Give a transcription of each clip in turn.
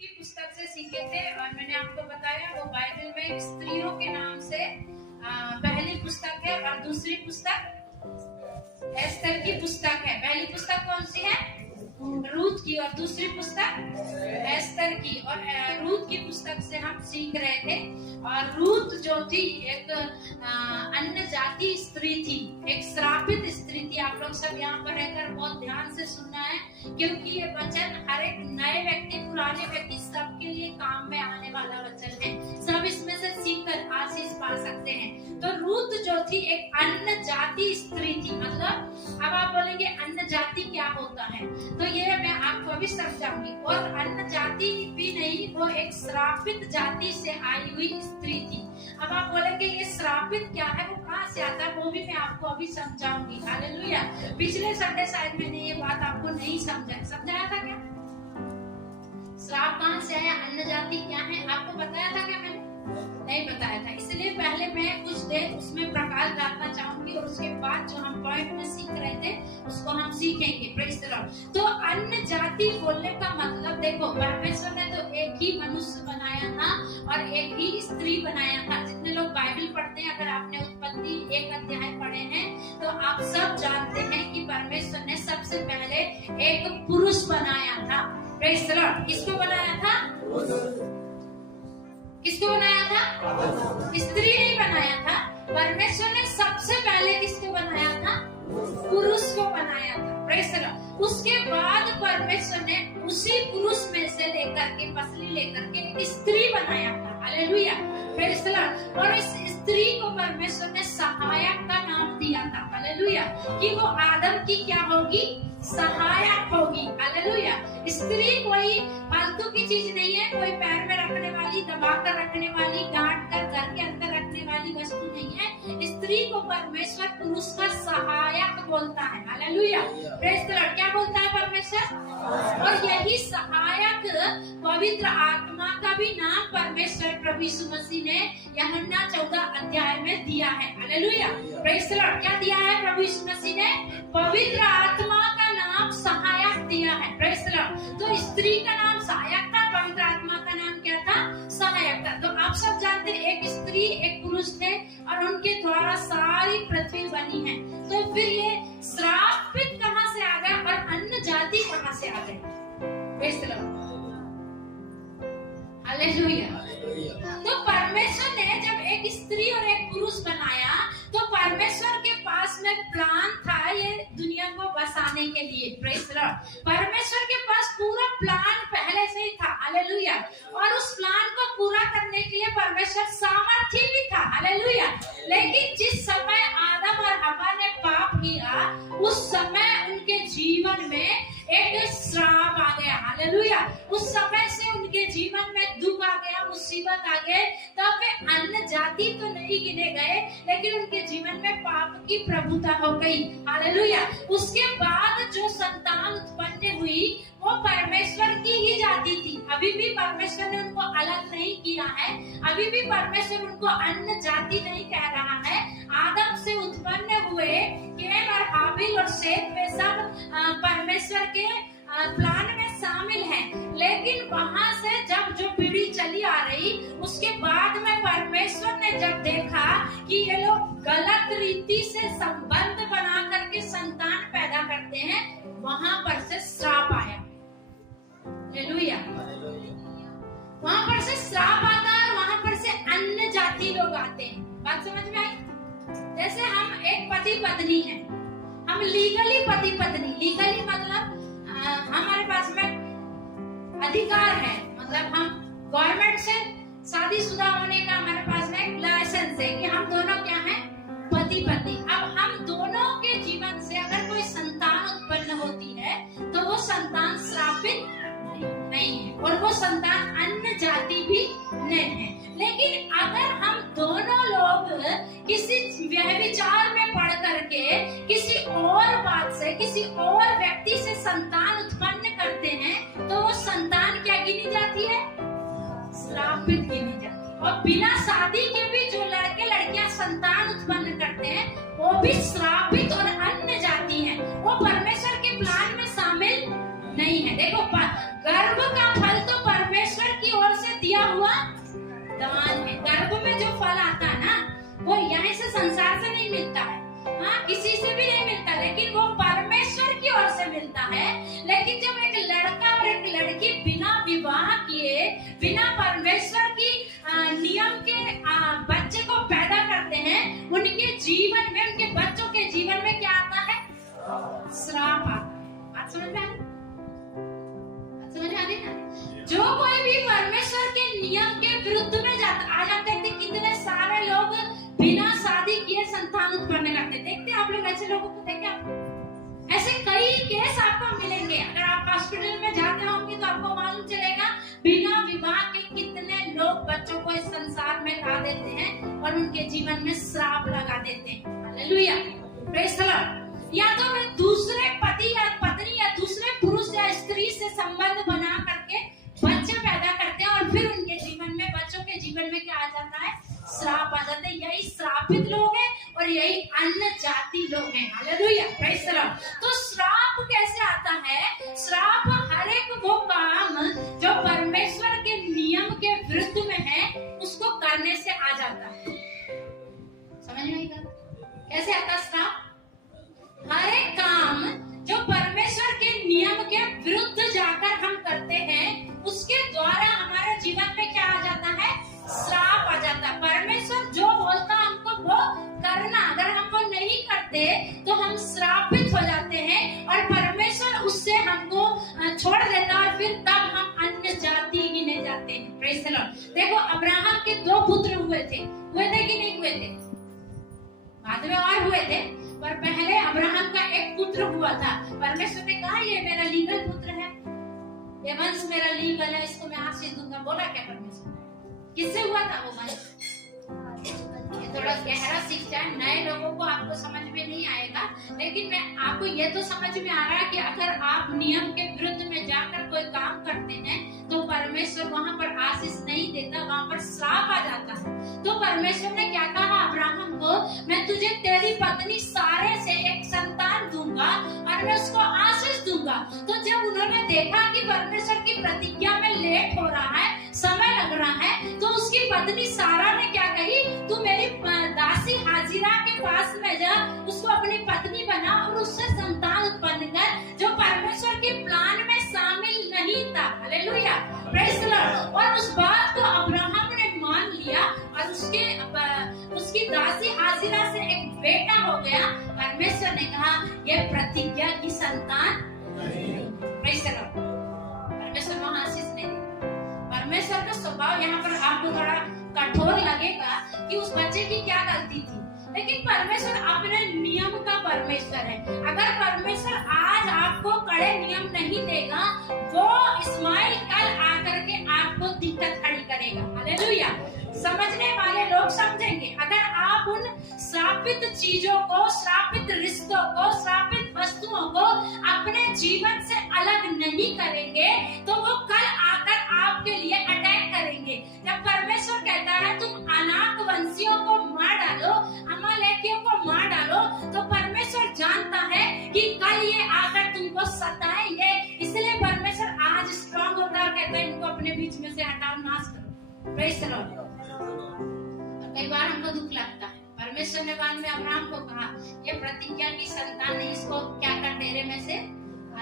की पुस्तक से सीखे थे और मैंने आपको बताया वो बाइबल में स्त्रियों के नाम से पहली पुस्तक है और दूसरी पुस्तक एस्तर की पुस्तक है। पहली पुस्तक कौन सी है? रूथ की, और दूसरी पुस्तक एस्तर की। और रूथ की पुस्तक से हम सीख रहे थे। और रूथ जो थी एक अन्य जाति स्त्री थी, एक श्रापित स्त्री थी। आप लोग सब यहाँ पर रहकर बहुत ध्यान से सुनना है, क्योंकि ये वचन हर एक नए व्यक्ति, पुराने व्यक्ति, सबके लिए काम में आने वाला वचन है। सब इसमें से सीख कर आशीष पा सकते हैं। तो रूथ जो थी एक अन्य जाति स्त्री थी। मतलब अब आप बोलेंगे अन्य जाति क्या होता है, तो ये मैं आपको अभी समझाऊंगी। और अन्य जाति भी नहीं, वो एक श्रापित जाति से आई हुई स्त्री थी। अब आप बोलेंगे ये श्रापित क्या है, वो कहाँ से आता है, वो भी मैं आपको अभी समझाऊंगी। हालेलुया। पिछले संडे शायद मैंने ये बात आपको नहीं समझाया था क्या? श्राप कहाँ से आया, अन्य जाति क्या है, आपको बताया था क्या? मैंने नहीं बताया था, इसलिए पहले मैं कुछ देर उसमें प्रकाश डालना चाहूंगी और उसके बाद जो हम पॉइंट में सीख रहे थे उसको हम सीखेंगे। Praise the Lord. तो अन्य जाति बोलने का मतलब, देखो परमेश्वर ने तो एक ही मनुष्य बनाया था और एक ही स्त्री बनाया था। जितने लोग बाइबल पढ़ते हैं, अगर आपने उत्पत्ति 1 अध्याय पढ़े हैं तो आप सब जानते हैं कि परमेश्वर ने सबसे पहले एक पुरुष बनाया था। Praise the Lord. किसको बनाया था? किसको बनाया था? स्त्री नहीं बनाया था। परमेश्वर ने सबसे पहले किसको बनाया था? पुरुष को बनाया था। Praise the Lord. उसके बाद परमेश्वर ने उसी पुरुष में से लेकर के, पसली लेकर के एक स्त्री बनाया था। हालेलुया। Praise the Lord. और इस स्त्री को परमेश्वर ने सहायक का नाम दिया था। हालेलुया। कि वो आदम की क्या होगी? सहायक होगी। हालेलुया। स्त्री कोई फालतू की चीज नहीं है, कोई पैर में रखने वाली, दबा कर रखने वाली, गांठ कर घर के अंदर रखने वाली वस्तु नहीं है। स्त्री को परमेश्वर पुरुष का सहायक बोलता है। हालेलुया। Praise the Lord. क्या बोलता है परमेश्वर? और यही सहायक पवित्र आत्मा का भी नाम परमेश्वर प्रभु यीशु मसीह ने यूहन्ना 14 अध्याय में दिया है। हालेलुया। Praise the Lord. क्या दिया है प्रभु यीशु मसीह ने? पवित्र आत्मा का नाम सहायक दिया है। Praise the Lord. तो स्त्री का नाम सहायक था, पवित्र आत्मा का नाम क्या था? सहायक था। तो आप सब जानते हैं एक स्त्री एक पुरुष थे और उनके द्वारा सारी पृथ्वी बनी है। तो फिर ये श्रापित कहाँ से आ गया और अन्य जाति कहाँ से आ गई? Praise the Lord. हालेलुया। तो परमेश्वर ने जब एक स्त्री और एक पुरुष बनाया तो परमेश्वर के पास में प्लान था ये दुनिया को बसाने के लिए। Praise the Lord. परमेश्वर के पास पूरा प्लान पहले से ही था। हालेलुया। और उस प्लान को पूरा करने के लिए परमेश्वर सामर्थ्य भी था। हालेलुया। लेकिन जिस समय आदम और हवा ने पाप किया, उस समय उनके जीवन में एक श्राप आ गया। हालेलुया। उस समय से उनके जीवन में दुख आ गया, मुसीबत आ गए। तब वे अन्य जाति तो नहीं गिने गए, लेकिन उनके जीवन में पाप की प्रभुता हो गई। हालेलुया। उसके बाद जो संतान उत्पन्न हुई वो परमेश्वर की ही जाति थी। अभी भी परमेश्वर ने उनको अलग नहीं किया है, अभी भी परमेश्वर उनको अन्य जाति नहीं कह रहा है। आदम से उत्पन्न हुए कैन और हाबिल और शेत वे सब परमेश्वर के प्लान में शामिल हैं। लेकिन वहां से जब जो पीढ़ी चली आ रही, उसके बाद में परमेश्वर ने जब देखा कि ये लोग गलत रीति से संबंध बना करके संतान पैदा करते हैं, वहां पर से श्राप आया। हालेलुया। वहां पर से श्राप आता है और वहां पर से अन्य जाति लोग आते हैं। बात समझ में आई? जैसे हम एक पति पत्नी हैं, हम लीगली पति पत्नी, लीगली मतलब हमारे पास में अधिकार है, मतलब हम गवर्नमेंट से शादीशुदा होने का हमारे पास में एक लाइसेंस है कि हम दोनों क्या हैं? पति पत्नी। अब हम दोनों के जीवन से अगर कोई संतान उत्पन्न होती है तो वो संतान श्रापित नहीं है और वो संतान अन्य जाति भी नहीं है। लेकिन अगर हम दोनों लोग किसी व्यभिचार में पड़ करके किसी और बात से, किसी और व्यक्ति से संतान उत्पन्न करते हैं तो वो संतान क्या गिनी जाती है? श्रापित गिनी जाती है। और बिना शादी के भी जो लड़के लड़कियां संतान उत्पन्न करते हैं वो भी श्रापित और अन्य जाति हैं। वो परमेश्वर के प्लान में शामिल नहीं है। देखो गर्भ का फल तो परमेश्वर क्या हुआ? दान है। गर्भ में जो फल आता है ना, वो यहाँ से संसार से नहीं मिलता है, हाँ किसी से भी नहीं मिलता, लेकिन वो परमेश्वर की ओर से मिलता है। लेकिन जब एक लड़का और एक लड़की बिना विवाह किए, बिना परमेश्वर की नियम के बच्चे को पैदा करते हैं, उनके जीवन में, उनके बच्चों के जीवन में क्या आता है? श्राप आता है। बात समझ में आ रही ना? जो कोई भी परमेश्वर के नियम के विरुद्ध में आ जाते थे, कितने सारे लोग बिना शादी किए संतान उत्पन्न करते। देखते आप लोग ऐसे लोगों को? देखे आप? ऐसे कई केस आपको मिलेंगे। अगर आप हॉस्पिटल में जाते होंगे तो आपको मालूम चलेगा बिना विवाह के कितने लोग बच्चों को इस संसार में ला देते हैं और उनके जीवन में श्राप लगा देते हैं। Hallelujah, praise the Lord. या तो वे दूसरे पति या पत्नी या दूसरे पुरुष या स्त्री से संबंध बना करके बच्चे पैदा करते हैं और फिर उनके जीवन में, बच्चों के जीवन में क्या आ जाता है? श्राप आ जाते हैं। यही श्रापित लोग हैं और यही अन्य जाति लोग हैं। Hallelujah, praise the Lord. तो श्राप कैसे आता है? श्राप हर एक वो काम जो परमेश्वर के नियम के विरुद्ध में है, उसको करने से आ जाता है। समझ में आई बात? कैसे आता श्राप? हर एक काम जो परमेश्वर के नियम के विरुद्ध जाकर हम करते हैं, उसके द्वारा हमारे जीवन में क्या आ जाता है? श्राप आ जाता है। परमेश्वर जो बोलता है हमको वो करना, अगर हम वो नहीं करते तो हम श्रापित हो जाते हैं और परमेश्वर उससे हमको छोड़ देता है और फिर तब हम अन्य जाति गिने जाते हैं। Praise the Lord. देखो, अब्राहम के 2 पुत्र हुए थे कि नहीं हुए थे? बाद में और हुए थे, पर पहले अब्राहम का एक पुत्र हुआ था। परमेश्वर ने कहा ये मेरा लीगल पुत्र है, ये वंश मेरा लीगल है, इसको मैं आशीष दूंगा। बोला क्या परमेश्वर? किससे हुआ था वो वंश? ये थोड़ा गहरा शिक्षा है, नए लोगों को आपको समझ में नहीं आएगा, लेकिन मैं आपको ये तो समझ में आ रहा है कि अगर आप नियम के विरुद्ध में जाकर कोई काम करते हैं तो परमेश्वर वहाँ पर आशीष नहीं देता, वहाँ पर श्राप आ जाता है। तो परमेश्वर ने क्या कहा अब्राहम को? मैं तुझे तेरी पत्नी सारे से एक संतान दूंगा और मैं उसको आशीष दूंगा। तो जब उन्होंने देखा कि परमेश्वर की प्रतिज्ञा में लेट हो रहा है, समय लग रहा है, तो उसकी पत्नी सारा ने क्या कही? तू मेरी दासी हाजिरा के पास में जा, उसको अपनी पत्नी बना और उससे संतान उत्पन्न कर, जो परमेश्वर के प्लान में शामिल नहीं था। Hallelujah, praise the Lord. और उस बात को अब्राहम ने मान लिया और उसकी दासी हाजिरा से एक बेटा हो गया। परमेश्वर ने कहा यह प्रतिज्ञा की संतान प्रेज़ द लॉर्ड। परमेश्वर वहां आशीष नहीं देता। परमेश्वर का स्वभाव यहाँ पर आपको थोड़ा कठोर लगेगा कि उस बच्चे की क्या गलती थी, लेकिन परमेश्वर अपने नियम का परमेश्वर है। अगर परमेश्वर आज आपको कड़े नियम नहीं देगा, वो इस्माइल कल आकर के आपको दिक्कत खड़ी करेगा। हालेलुया, समझने वाले लोग समझेंगे। अगर आप उन श्रापित चीजों को, श्रापित रिश्तों को, श्रापित वस्तुओं को अपने जीवन से अलग नहीं करेंगे तो वो कल आकर आपके लिए अटैक करेंगे। जब परमेश्वर कहता है तुम अनाक वंशियों को मार डालो, अमालेकियों को मार डालो, तो परमेश्वर जानता है कि कल ये आकर तुमको सताएंगे। इसलिए परमेश्वर आज स्ट्रांग होता है, कहता है इनको अपने बीच में से हटाओ, नाश करो। Praise the Lord. कई बार हमको दुख लगता है। परमेश्वर ने बाद में अब्राहम को कहा ये प्रतिज्ञा की संतान है, इसको क्या कर, तेरे में से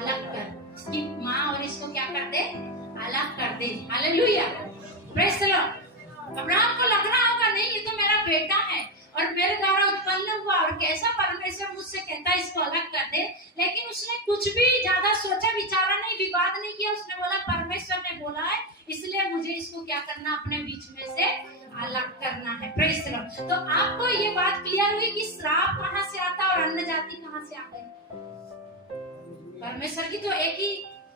अलग कर, इसकी माँ और इसको क्या कर दे, अलग कर दे। Hallelujah, praise the Lord. Abraham को लग रहा होगा नहीं ये तो मेरा बेटा है और मेरे द्वारा उत्पन्न हुआ और कैसा परमेश्वर मुझसे कहता है इसको अलग कर दे, लेकिन उसने कुछ भी ज्यादा सोचा विचारा नहीं, विवाद नहीं किया। उसने बोला परमेश्वर ने बोला है इसलिए मुझे इसको क्या करना, अपने बीच में से अलग करना है। Praise the Lord. तो आपको ये बात क्लियर हुई कि श्राप कहाँ से आता और अन्य जाति कहाँ से आ गई? परमेश्वर की तो एक ही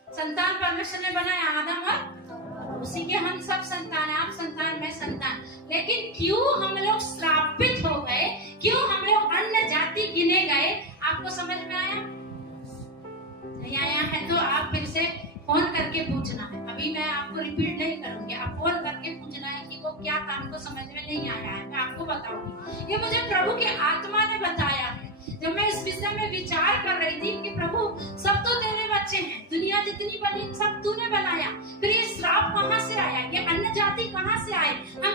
संतान परमेश्वर ने बनाया, आदम, और उसी के हम सब संतान है, आप संतान, मैं संतान। लेकिन क्यों हम लोग श्रापित हो गए, क्यों हम लोग अन्य जाति गिने गए? आपको समझ में आया? नहीं आया है तो आप फिर से फोन करके पूछना है। अभी मैं आपको रिपीट नहीं करूंगी, आप फोन करके पूछना है कि वो क्या काम को समझ में नहीं आया है, मैं आपको बताऊंगी। ये मुझे प्रभु की आत्मा ने बताया है। जब मैं इस विषय में विचार कर रही थी कि प्रभु सब तो तेरे बच्चे हैं, दुनिया जितनी बनी सब तूने बनाया, फिर ये श्राप कहाँ से आया, ये अन्य जाति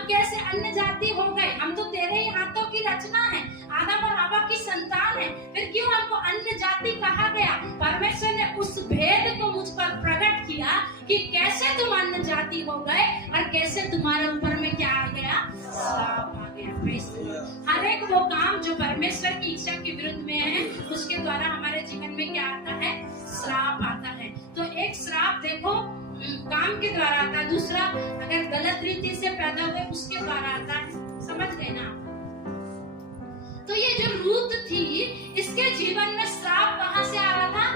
कैसे अन्य जाति हो गए? हम तो तेरे ही हाथों की रचना है, आदम और हवा की संतान है, फिर क्यों हमको अन्य जाति कहा गया? परमेश्वर ने उस भेद को मुझ पर प्रकट किया कि कैसे तुम अन्य जाति हो गए और कैसे तुम्हारे ऊपर में क्या आ गया? श्राप आ गया। हर एक वो काम जो परमेश्वर की इच्छा के विरुद्ध में है, उसके द्वारा हमारे जीवन में क्या आता है? श्राप आता है। तो एक श्राप देखो काम के द्वारा आता है, दूसरा अगर गलत रीति से पैदा हुए उसके द्वारा आता है। समझ गए ना? तो ये जो रूत थी, इसके जीवन में श्राप कहाँ से आ रहा था?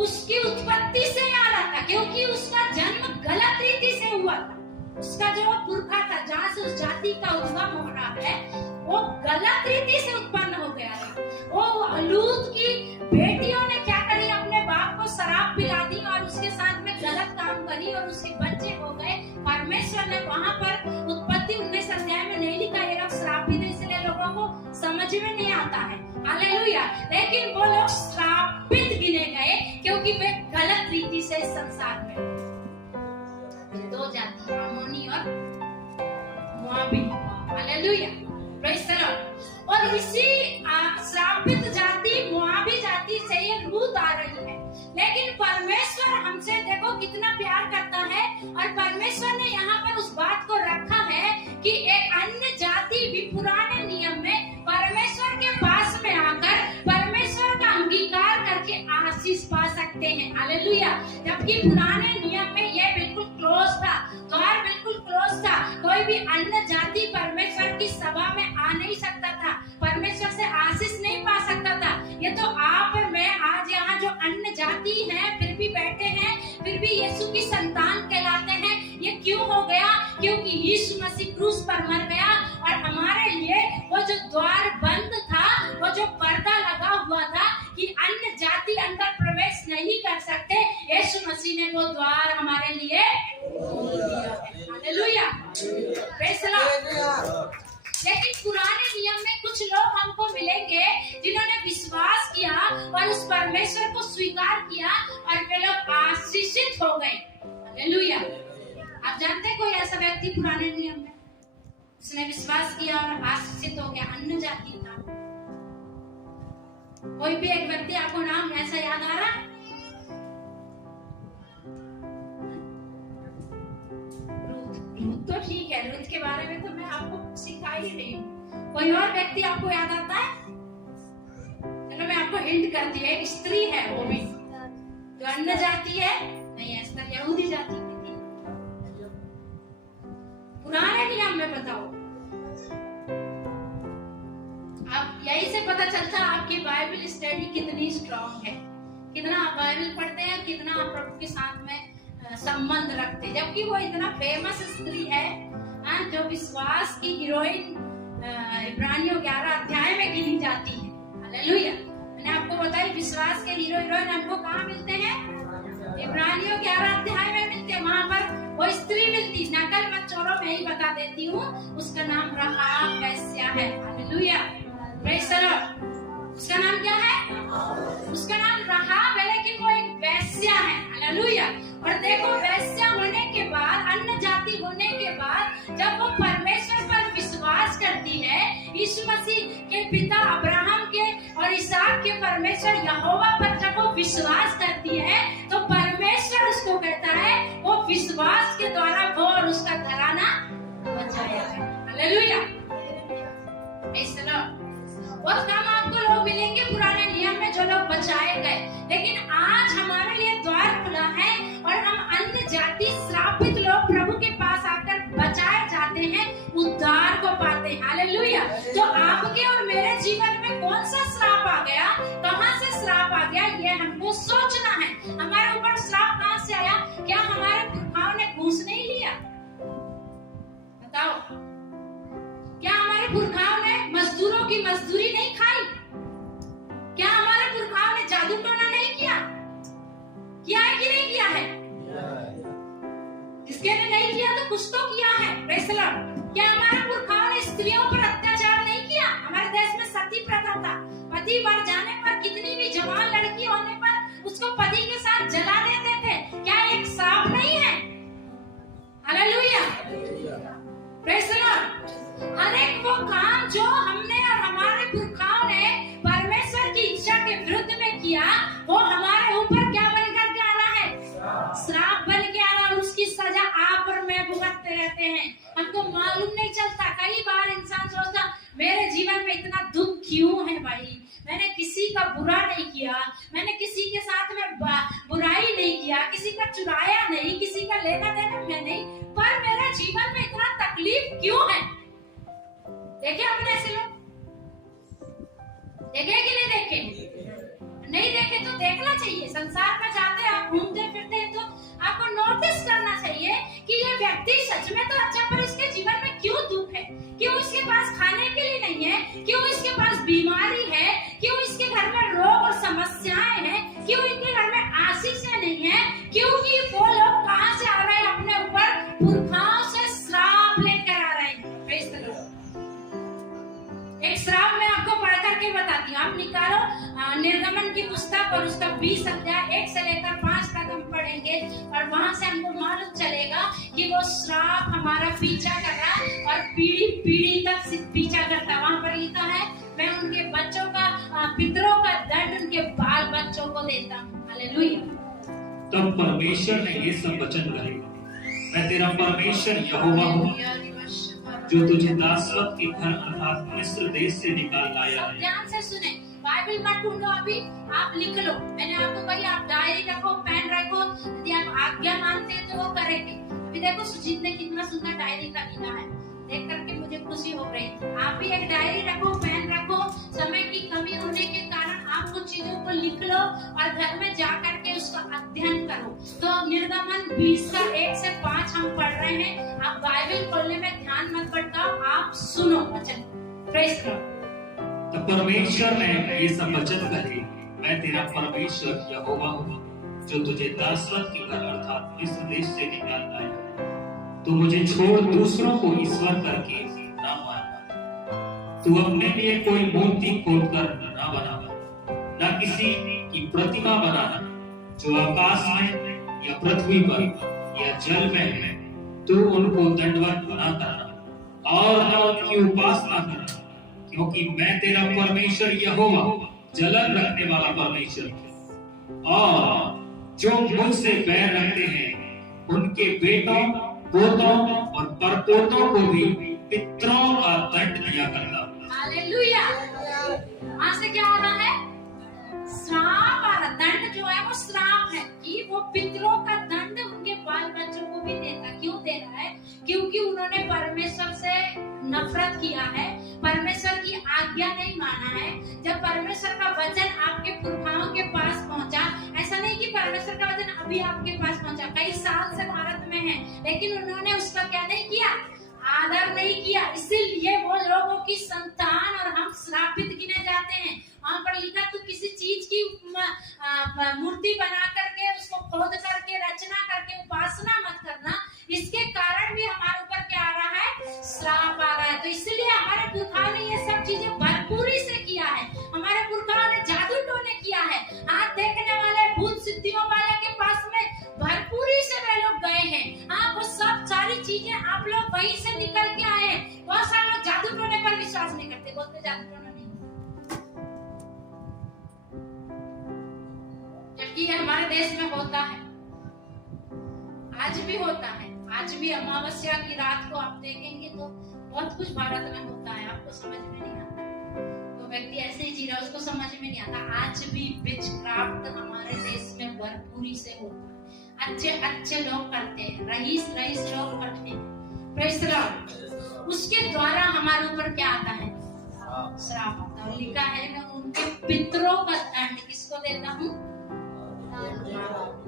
उसकी उत्पत्ति से आ रहा था, क्योंकि उसका जन्म गलत रीति से हुआ था। उसका जो पुरखा था, जहाँ से उस जाति का उद्गम हो रहा है, वो गलत रीति से उत्पन्न हो गया था। वो लूत की बेटियों ने क्या करी? अपने बाप को शराब पिला दी और उसके साथ में गलत काम करी और उसके बच्चे हो गए। परमेश्वर ने वहां पर उत्पत्ति 19 अध्याय में नहीं लिखा ये लोग श्रापित है, इसलिए लोगों को समझ में नहीं आता है। हालेलुया। लेकिन वो लोग श्रापित गिने गए क्योंकि वे गलत रीति से इस संसार में, दो जाति, अम्मोनी और मोआबी। Hallelujah, praise the Lord. और इसी श्रापित जाति मोआबी जाति से ये रूत आ रही है। लेकिन परमेश्वर हमसे देखो कितना प्यार करता है, और परमेश्वर ने यहाँ पर उस बात को रखा है कि एक अन्य जाति भी पुराने नियम में परमेश्वर के पास में आकर परमेश्वर का अंगीकार करके आशीष पा सकते हैं। हालेलुया। जबकि पुराने नियम में यह बिल्कुल क्लोज था, द्वार बिल्कुल क्लोज था, कोई भी अन्य जाति परमेश्वर की सभा में आ नहीं सकता था, परमेश्वर से आशीष नहीं पा सकता था। ये तो आप और मैं आज यहाँ जो अन्य जाति हैं, फिर भी बैठे हैं, फिर भी यीशु की संतान कहलाते हैं। ये क्यों हो गया? क्योंकि यीशु मसीह क्रूस पर मर गया और हमारे लिए वो जो द्वार बंद था, वो जो पर्दा लगा हुआ था कि अन्य जाति अंदर प्रवेश नहीं कर सकते, यीशु मसीह ने वो द्वार हमारे लिए खोल दिया है। Hallelujah, praise the Lord. लेकिन पुराने नियम में कुछ लोग हमको मिलेंगे जिन्होंने विश्वास किया और उस परमेश्वर को स्वीकार किया और वे लोग आशीषित हो गए। हालेलुया। आप जानते हैं कोई ऐसा व्यक्ति पुराने नियम में, उसने विश्वास किया और आशीषित हो गया, अन्य जाति था? कोई भी एक व्यक्ति आपको नाम ऐसा याद आ रहा है? रूत तो ठीक है, रूत के बारे में तो मैं आपको सिखा ही रही हूँ। कोई और व्यक्ति आपको याद आता है? चलो मैं आपको हिंट करती हूँ, एक स्त्री है, वो भी जो अन्य जाति है, नहीं एस्तर यहूदी जाति की थी। पुराने नियम में बताओ, आप यही से पता चलता आपकी बाइबल स्टडी कितनी स्ट्रांग है, कितना आप बाइबल पढ़ते हैं, कितना आप प्रभु के साथ में संबंध रखते। जबकि वो इतना फेमस स्त्री है जो विश्वास की हीरोइन इब्रानियों 11 अध्याय में गिनी जाती है। हालेलुया। मैंने आपको बताया विश्वास के हीरो हीरोइन हमको कहाँ मिलते हैं? इब्रानियों 11 अध्याय में मिलते हैं। वहां पर वो स्त्री मिलती, नकल मत छोड़ो, मैं ही बता देती हूँ। उसका नाम रहाब वेश्या है। Hallelujah, praise the Lord. उसका नाम क्या है? उसका नाम रहाब है, लेकिन वो एक वेश्या है। हालेलुया। और देखो, वेश्या होने के बाद, अन्य जाति होने के बाद, जब वो परमेश्वर पर विश्वास करती है, यीशु मसीह के पिता अब्राहम के और इसहाक के परमेश्वर यहोवा पर जब वो विश्वास करती है, तो परमेश्वर उसको कहता है वो विश्वास के द्वारा वो और उसका घराना बचाया है। हालेलुया। बहुत कम आपको लोग मिलेंगे पुराने नियम में जो लोग बचाए गए, लेकिन आज हमारे लिए द्वार खुला है और हम अन्य जाति श्रापित लोग प्रभु के पास आकर बचाए जाते हैं, उद्धार को पाते हैं। हालेलुया। तो आपके और मेरे जीवन में कौन सा श्राप आ गया, कहाँ से श्राप आ गया, ये हमको सोचना है। हमारे ऊपर श्राप कहाँ से आया? क्या हमारे पुरखाओं ने घूस नहीं लिया? बताओ, क्या हमारे पुरखाओं ने मजदूरों की मजदूरी नहीं खाई? क्या हमारे पुरखाओं ने जादू टोना नहीं किया? किया है कि नहीं किया है? जिसके ने नहीं किया तो कुछ तो किया है। Praise the Lord. क्या हमारे पुरखाओं ने स्त्रियों पर अत्याचार नहीं किया? हमारे देश में सती प्रथा था, पति मर जाने पर कितनी भी जवान लड़की होने पर उसको पति के साथ जला देते थे। क्या एक श्राप नहीं है? हालेलुया। हैं, हमको मालूम नहीं चलता। कई बार इंसान सोचता मेरे जीवन में इतना दुख क्यों है भाई, मैंने किसी का बुरा नहीं किया, मैंने किसी के साथ में बुराई नहीं किया, किसी का चुराया नहीं, किसी का लेना देना मैं नहीं, पर मेरे जीवन में इतना तकलीफ क्यों है। देखे आपने ऐसे लोग? देखे कि नहीं देखे? नहीं देखे तो देखना चाहिए। संसार में जाते हैं आप, घूमते फिरते हैं, तो आपको नोटिस करना चाहिए कि ये व्यक्ति सच में तो अच्छा, पर इसके जीवन में क्यों दुख है, क्यों इसके पास खाने के लिए नहीं है, क्यों इसके पास बीमारी है, क्यों इसके घर में रोग और समस्याएं हैं, क्यों इनके घर में आशीषें नहीं है, क्योंकि वो लोग कहां से आ रहे हैं, अपने ऊपर पुरखाओं से श्राप लेकर आ रहे हैं। Praise the Lord. एक श्राप मैं आपको पढ़ करके बताती हूँ, आप निकालो निर्गमन की पुस्तक और उसका 20 अध्याय 1 से लेकर 5 तक हम पढ़ेंगे, और वहां से हमको मालूम चलेगा कि वो श्राप हमारा पीछा कर रहा है और पीढ़ी पीढ़ी तक पीछा करता है। वहां पर लिखा है, मैं उनके बच्चों का पितरों का दंड उनके बाल बच्चों को देता हूँ। हालेलुया। तब परमेश्वर ने ये सब वचन कहे, मैं तेरा परमेश्वर यहोवा हूँ जो तुझे दासवत के घर अर्थात मिस्र देश से निकाल लाया है। ध्यान से सुने, बाइबल मत ढूंढो, अभी आप लिख लो। मैंने आपको कही आप डायरी रखो, पेन रखो, यदि आप आज्ञा मानते हैं तो वो करेंगे। अभी देखो सुजीत ने कितना सुंदर डायरी का लिखा है, देख करके मुझे खुशी हो रही है। आप भी एक डायरी रखो, पेन रखो। समय की कमी होने के कारण आप कुछ चीजों को लिख लो और घर में जा करके उसका अध्ययन करो। तो निर्गमन 20 का 1 से 5 हम पढ़ रहे हैं। आप बाइबल खोलने में ध्यान मत भटकाओ, आप सुनो वचन। Praise the Lord. तब परमेश्वर ने ये सब वचन कहे, मैं तेरा परमेश्वर यहोवा हूँ जो तुझे दासवत के घर अर्थात मिस्र देश से निकाल लाया है। तू मुझे छोड़ दूसरों को ईश्वर करके ना मानना। तू अपने लिए कोई मूर्ति खोदकर ना बनाना, ना किसी की प्रतिमा बनाना जो आकाश में या पृथ्वी पर या जल में है। तू उनको दंडवत ना करना और न उनकी उपासना करना, क्योंकि मैं तेरा परमेश्वर यहोवा जलन रखने वाला परमेश्वर हूं। और जो मुझसे बैर रखते हैं उनके बेटों, पोतों और परपोतों को भी पितरों का दंड दिया करता। हालेलुया। वहां से क्या हो रहा है? श्राप आ रहा। दंड जो है वो श्राप है कि वो पितरों का दंड उनके बाल बच्चों को भी देता। क्यों दे रहा है? क्योंकि उन्होंने परमेश्वर से नफरत किया है, परमेश्वर की आज्ञा नहीं माना है। जब परमेश्वर का वचन आपके पुरखाओं के पास पहुंचा, ऐसा नहीं कि परमेश्वर का वचन अभी आपके पास पहुंचा, कई साल से भारत में है, लेकिन उन्होंने उसका क्या नहीं किया? आदर नहीं किया। इसीलिए वो लोगों की संतान और हम श्रापित गिने जाते हैं। वहां पर लिखा, तू किसी चीज की मूर्ति बना करके, उसको खोद करके, रचना करके उपासना मत करना। इसके कारण भी हमारे ऊपर क्या आ रहा है? श्राप आ रहा है। तो इसलिए हमारे पुरखाओं ने ये सब चीजें भरपूरी से किया है। हमारे पुरखाओं ने जादू टोने किया है, हाथ देखने वाले, भूत सिद्धियों वाले के पास में भरपूरी से वे लोग गए हैं। हाँ, वो सब सारी चीजें आप लोग वहीं से निकल के आए हैं। बहुत सारे लोग जादू टोने पर विश्वास नहीं करते, बोलते जादू टोना नहीं, जबकि हमारे देश में होता है, आज भी होता है। आज भी अमावस्या की रात को आप देखेंगे तो बहुत कुछ भारत में होता है, आपको समझ में नहीं आता। तो व्यक्ति ऐसे ही जी रहा है, उसको समझ में नहीं आता। आज भी विचक्राफ्ट हमारे देश में भरपूरी से होता है। अच्छे अच्छे लोग करते हैं, रईस लोग करते हैं। Praise the Lord. उसके द्वारा हमारे ऊपर क्या आता है? श्राप आता है। लिखा है, मैं उनके पितरों का दंड किसको देता हूँ?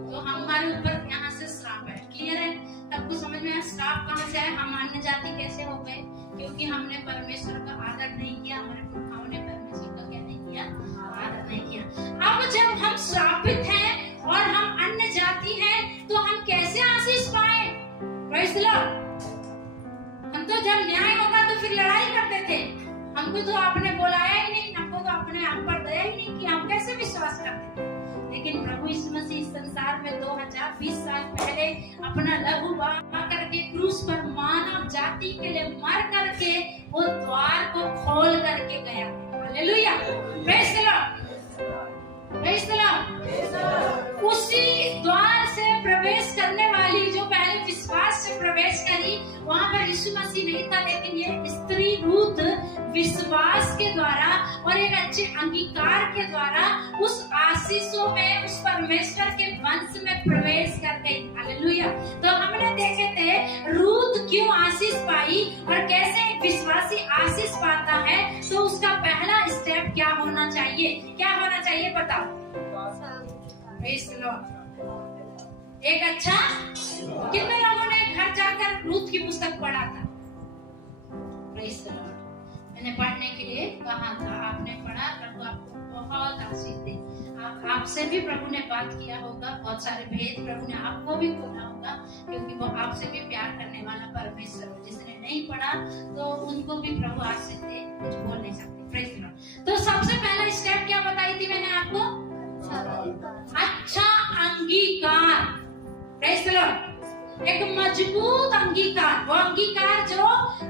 तो हमारे ऊपर यहाँ से श्राप है। क्लियर है? सबको समझ में आया श्राप कहाँ से आया? हम अन्य जाति कैसे हो गए? क्योंकि हमने परमेश्वर का आदर नहीं किया। हमारे पुरखाओं ने परमेश्वर का क्या नहीं किया? आदर नहीं किया। अब जब हम श्रापित हैं और हम अन्य जाति हैं, तो हम कैसे आशीष पाए? Praise the Lord. हम तो जब न्याय होगा तो फिर लड़ाई करते थे। हमको तो आपने बुलाया ही नहीं, हमको तो अपने आप पर दया ही नहीं किया, हम कैसे विश्वास करते थे? लेकिन प्रभु यीशु मसीह इस संसार में 2020 साल पहले अपना लहू बहा करके क्रूस पर मानव जाति के लिए मर करके वो द्वार को खोल करके गया। Hallelujah. Praise the Lord. Praise the Lord. उसी द्वार से प्रवेश करने वाली जो पहले विश्वास से प्रवेश करी, वहां पर मसीह नहीं था, लेकिन ये स्त्री रूथ विश्वास के द्वारा और एक अच्छे अंगीकार के द्वारा उस आशीषों में, उस परमेश्वर के वंश में प्रवेश कर गई। हालेलुया। तो हमने देखे थे रूथ क्यों आशीष पाई और कैसे एक विश्वासी आशीष पाता है। तो उसका पहला स्टेप क्या होना चाहिए? क्या होना चाहिए बताओ? एक अच्छा, कितने लोगों ने घर जाकर रूथ की पुस्तक पढ़ा था? मैंने पढ़ने के लिए कहा था, आपने पढ़ा, प्रभु आपको बहुत आशीष दे। आपसे भी प्रभु ने बात किया होगा, बहुत सारे भेद प्रभु ने आपको भी खोला होगा, क्योंकि वो आपसे भी प्यार करने वाला परमेश्वर। जिसने नहीं पढ़ा तो उनको भी प्रभु आशीष दे, कुछ बोल नहीं सकते। Praise the Lord. तो सबसे पहला स्टेप क्या बताई थी मैंने आपको? अच्छा अंगीकार। Praise the Lord. एक मजबूत अंगीकार, वो अंगीकार जो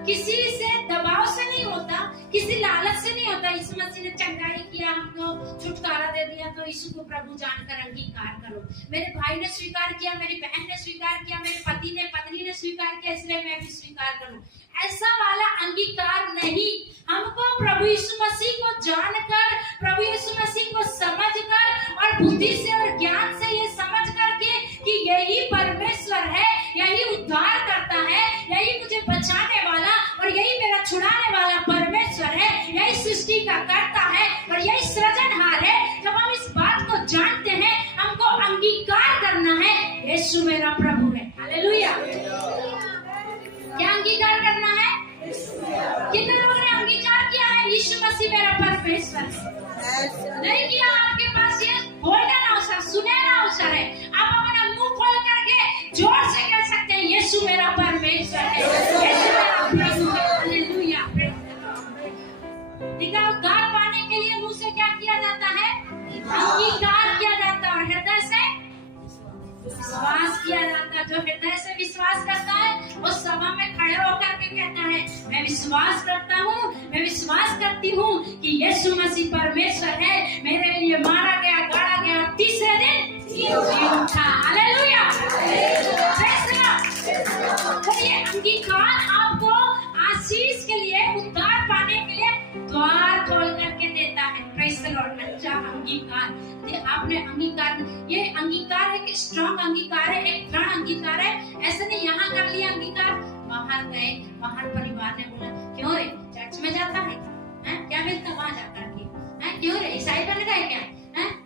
किसी से दबाव से नहीं होता, किसी लालच से नहीं होता। यीशु मसीह ने चंगाई किया, हमको छुटकारा दे दिया, तो यीशु को प्रभु जानकर अंगीकार करो। मेरे भाई ने स्वीकार किया, मेरी बहन ने स्वीकार किया, मेरे पति ने, पत्नी ने स्वीकार किया, इसलिए मैं भी स्वीकार करूं। ऐसा वाला अंगीकार नहीं। हमको प्रभु यीशु मसीह को जानकर, प्रभु यीशु मसीह को समझकर और बुद्धि से और ज्ञान से ये समझ करके कि यही परमेश्वर है, यही उद्धार करता है, यही मुझे बचाने वाला और यही मेरा छुड़ाने वाला परमेश्वर है, यही सृष्टि का कर्ता है और यही सृजनहार है। जब हम इस बात को जानते हैं, हमको अंगीकार करना है, यीशु मेरा प्रभु है। हालेलुया। क्या अंगीकार करना है? कितने लोगों ने अंगीकार किया है यीशु मसीह मेरा परमेश्वर है? नहीं किया? आपके पास ये गोल्डन अवसर, सुनहरा अवसर है। आप अपना मुंह खोल करके जोर से कह सकते हैं, यीशु मेरा परमेश्वर है, यीशु मेरा प्रभु है। हालेलुया। दिखाओ, उद्धार पाने के लिए मुंह से क्या किया जाता है? अंगीकार किया जाता है और हृदय से विश्वास किया जाता है। जो हृदय से विश्वास करता है वो सभा में खड़े होकर के कहता है, मैं विश्वास करता हूँ, मैं विश्वास करती हूँ कि यीशु मसीह परमेश्वर है, मेरे लिए मारा गया, गाड़ा गया, तीसरे दिन जी उठा। हालेलुया। तो ये अंगीकार आपको आशीष के लिए, उद्धार पाने के लिए द्वार खोल करके देता है। Praise the Lord. अच्छा अंगीकार, ये आपने अंगीकार, ये अंगीकार एक स्ट्रॉन्ग अंगीकार है, एक दृढ़ अंगीकार है। ऐसे नहीं यहाँ कर लिया अंगीकार, बाहर गए, बाहर परिवार ने बोला, क्यों रे चर्च में जाता है? क्या मिलता वहाँ जाकर के? क्यों रे ईसाई बन गए क्या?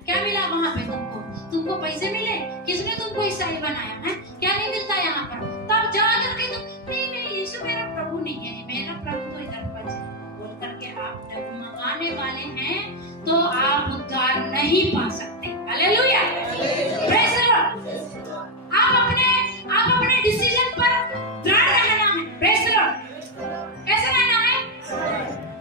क्या मिला वहाँ पे तुमको? तुमको पैसे मिले? किसने तुमको ईसाई बनाया है? क्या नहीं मिलता यहाँ पर? तब जा करके तुम, नहीं यीशु मेरा प्रभु नहीं है, मेरा प्रभु तो इधर पर बोल करके आप डगमगाने वाले हैं तो आप उद्धार नहीं पा सकते। हालेलुया। Praise the Lord. आप अपने डिसीजन पर दृढ़ रहना है। Praise the Lord. कैसे रहना है?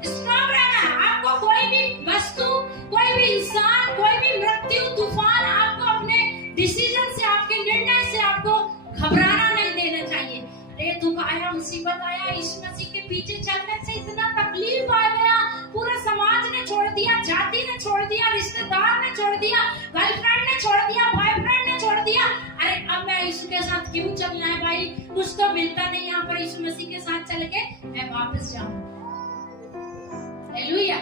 स्ट्रॉन्ग रहना है। आपको कोई भी वस्तु, कोई भी इंसान, कोई भी मृत्यु, तूफान आपको अपने डिसीजन से, आपके निर्णय से आपको घबराना नहीं देना चाहिए। अरे दुख आया, मुसीबत आया, यीशु मसीह के पीछे चलने से इतना तकलीफ आ गया, पूरा समाज ने छोड़ दिया, जाति ने छोड़ दिया, रिश्तेदार ने छोड़ दिया, गर्लफ्रेंड ने छोड़ दिया, बॉयफ्रेंड ने छोड़ दिया। अरे अब मैं यीशु के साथ क्यों चलना है भाई? कुछ तो मिलता नहीं यहाँ पर, यीशु मसीह के साथ चल के मैं वापस जाऊँ। हालेलुया।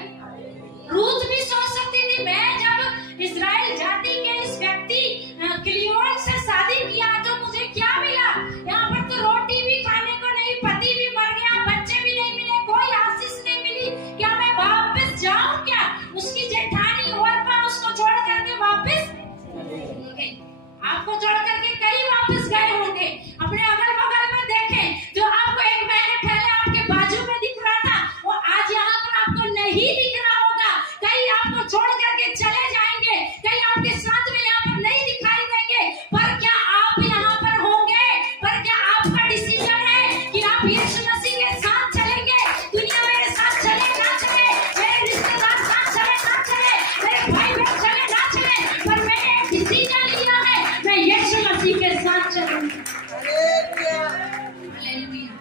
रूथ भी सोच सकती थी, मैं जब इजराइल जाति के इस व्यक्ति क्लियोन से शादी किया तो मुझे क्या मिला? यहाँ पर तो रोटी भी खाने को नहीं, पति भी मर गया, बच्चे भी नहीं मिले, कोई आशीष नहीं मिली, क्या मैं वापस जाऊं क्या? उसकी जेठानी और पर उसको छोड़ करके वापस गई। आपको छोड़ करके कई वापस गए होंगे। अपने अगल बगल में देखें, जो आपको एक महीने पहले आपके बाजू में दिख रहा था, वो आज यहाँ पर आपको नहीं दिख रहा होगा। कई आपको छोड़ करके चले जाएंगे, कई आपके साथ में यहाँ पर नहीं दिखाई देंगे, पर क्या आप यहाँ पर होंगे? पर क्या आपका डिसीजन है कि आप यीशु मसीह के साथ चलेंगे? दुनिया मेरे साथ चले ना चले, मेरे रिश्तेदार साथ चले ना चले, मेरे भाई बहन चले ना चले, पर मैंने एक डिसीजन लिया है, मैं यीशु मसीह के साथ चलूंगी। हालेलुया।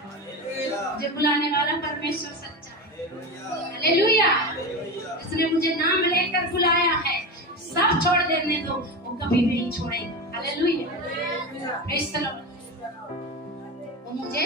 मुझे बुलाने वाला परमेश्वर सच्चा है। हालेलुया। इसने मुझे नाम लेकर बुलाया है, सब छोड़ देने दो, वो कभी नहीं छोड़ेगा। हालेलुया। Praise the Lord. वो मुझे